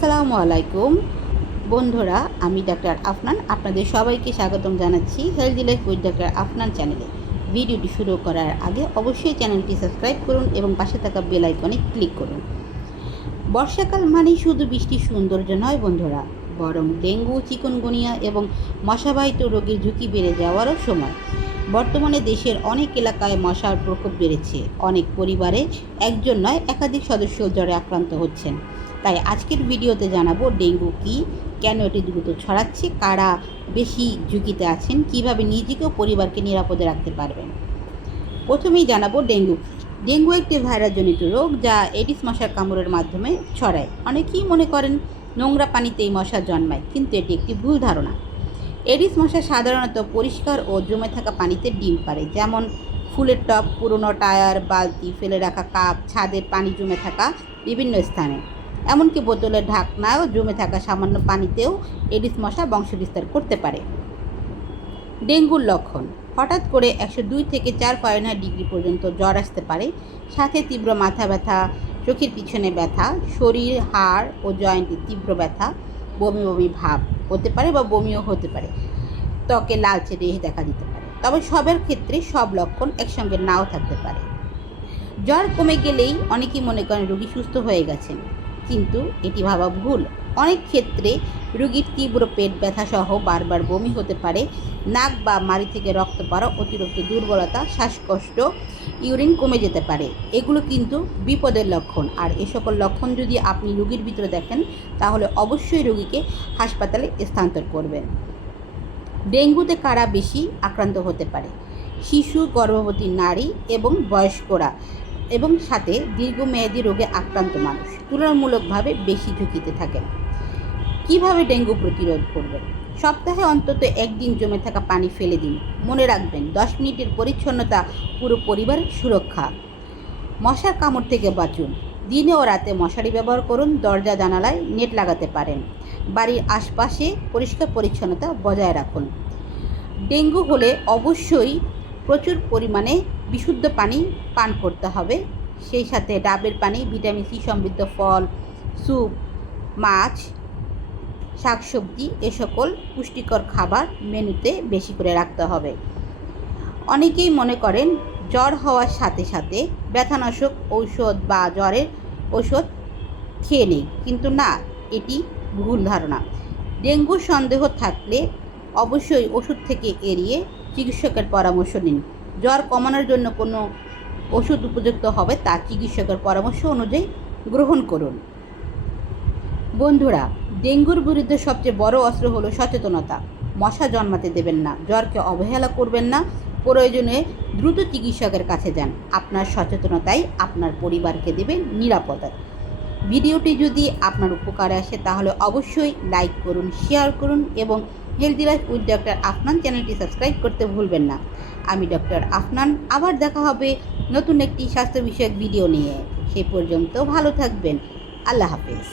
আসসালামু আলাইকুম বন্ধুরা, আমি ডাক্তার আফনান আপনাদের সবাইকে স্বাগতম জানাচ্ছি healthy life with doctor Afnan চ্যানেলে। ভিডিওটি শুরু করার আগে অবশ্যই চ্যানেলটি সাবস্ক্রাইব করুন এবং পাশে থাকা বেল আইকনে ক্লিক করুন। বর্ষাকাল মানেই শুধু বৃষ্টির সৌন্দর্য নয় বন্ধুরা, বরং ডেঙ্গু, চিকুনগুনিয়া এবং মশাবাহিত রোগের ঝুঁকি বেড়ে যাওয়ারও সময়। বর্তমানে দেশের অনেক এলাকায় মশার প্রকোপ বেড়েছে। অনেক পরিবারে একজন নয় একাধিক সদস্য জ্বরে আক্রান্ত হচ্ছেন। তাই আজকের ভিডিওতে জানাবো ডেঙ্গু কী, কেন এটি দ্রুত ছড়াচ্ছে, কারা বেশি ঝুঁকিতে আছেন, কিভাবে নিজেকে ও পরিবারকে নিরাপদে রাখতে পারবেন। প্রথমেই জানাবো ডেঙ্গু। ডেঙ্গু একটি ভাইরাসজনিত রোগ যা এডিস মশার কামড়ের মাধ্যমে ছড়ায়। অনেকেই মনে করেন নোংরা পানিতে এই মশা জন্মায়, কিন্তু এটি একটি ভুল ধারণা। এডিস মশা সাধারণত পরিষ্কার ও জমে থাকা পানিতে ডিম পাড়ে, যেমন ফুলের টব, পুরনো টায়ার, বালতি, ফেলে রাখা কাপ, ছাদের পানি জমে থাকা বিভিন্ন স্থানে, এমনকি বোতলের ঢাকনাও জমে থাকা সামান্য পানিতেও এডিস মশা বংশবিস্তার করতে পারে। ডেঙ্গুর লক্ষণ: হঠাৎ করে 102 থেকে 4 ফারেনহাইট ডিগ্রি পর্যন্ত জ্বর আসতে পারে, সাথে তীব্র মাথা ব্যথা, চোখের পিছনে ব্যথা, শরীর, হাড় ও জয়েন্টে তীব্র ব্যথা, বমি বমি ভাব হতে পারে বা বমিও হতে পারে, ত্বকে লালচে রেশ দেখা দিতে পারে। তবে সবার ক্ষেত্রে সব লক্ষণ একসঙ্গে নাও থাকতে পারে। জ্বর কমে গেলেই অনেকেই মনে করেন রোগী সুস্থ হয়ে গেছেন, কিন্তু এটি ভাবা ভুল। অনেক ক্ষেত্রে রোগীর তীব্র পেট ব্যথা সহ বারবার বমি হতে পারে, নাক বা মাড়ি থেকে রক্ত পড়া, অতিরিক্ত দুর্বলতা, শ্বাসকষ্ট, ইউরিন কমে যেতে পারে। এগুলো কিন্তু বিপদের লক্ষণ, আর এ সকল লক্ষণ যদি আপনি রোগীর ভিতরে দেখেন তাহলে অবশ্যই রোগীকে হাসপাতালে স্থানান্তর করবেন। ডেঙ্গুতে কারা বেশি আক্রান্ত হতে পারে? শিশু, গর্ভবতী নারী এবং বয়স্করা, এবং সাথে দীর্ঘমেয়াদী রোগে আক্রান্ত মানুষ তুলনামূলকভাবে বেশি ঝুঁকিতে থাকেন। কিভাবে ডেঙ্গু প্রতিরোধ করবেন? সপ্তাহে অন্তত একদিন জমে থাকা পানি ফেলে দিন। মনে রাখবেন, 10 মিনিটের পরিচ্ছন্নতা পুরো পরিবারের সুরক্ষা। মশার কামড় থেকে বাঁচুন। দিনে ও রাতে মশারি ব্যবহার করুন। দরজা জানালায় নেট লাগাতে পারেন। বাড়ির আশপাশে পরিষ্কার পরিচ্ছন্নতা বজায় রাখুন। ডেঙ্গু হলে অবশ্যই প্রচুর পরিমাণে বিশুদ্ধ পানি পান করতে হবে। সেই সাথে ডাবের পানি, ভিটামিন সি সমৃদ্ধ ফল, স্যুপ, মাছ, শাকসবজি এ সকল পুষ্টিকর খাবার মেনুতে বেশি করে রাখতে হবে। অনেকেই মনে করেন জ্বর হওয়ার সাথে সাথে ব্যথানাশক ঔষধ বা জ্বরের ওষুধ খেয়ে নেই, কিন্তু না, এটি ভুল ধারণা। ডেঙ্গুর সন্দেহ থাকলে অবশ্যই ওষুধ থেকে এড়িয়ে চিকিৎসকের পরামর্শ নিন। জ্বর কমানোর জন্য কোনো ওষুধ উপযুক্ত হবে তা চিকিৎসকের পরামর্শ অনুযায়ী গ্রহণ করুন। বন্ধুরা, ডেঙ্গুর বিরুদ্ধে সবচেয়ে বড় অস্ত্র হলো সচেতনতা। মশা জন্মাতে দেবেন না, জ্বরকে অবহেলা করবেন না, প্রয়োজনে দ্রুত চিকিৎসকের কাছে যান। আপনার সচেতনতাই আপনার পরিবারকে দেবে নিরাপত্তা। ভিডিওটি যদি আপনার উপকারে আসে তাহলে অবশ্যই লাইক করুন, শেয়ার করুন এবং healthy life with doctor Afnan চ্যানেলটি সাবস্ক্রাইব করতে ভুলবেন না। আমি ডক্টর আফনান, আবার দেখা হবে নতুন একটি স্বাস্থ্য বিষয়ক ভিডিও নিয়ে। সে পর্যন্ত ভালো থাকবেন। আল্লাহ হাফেজ।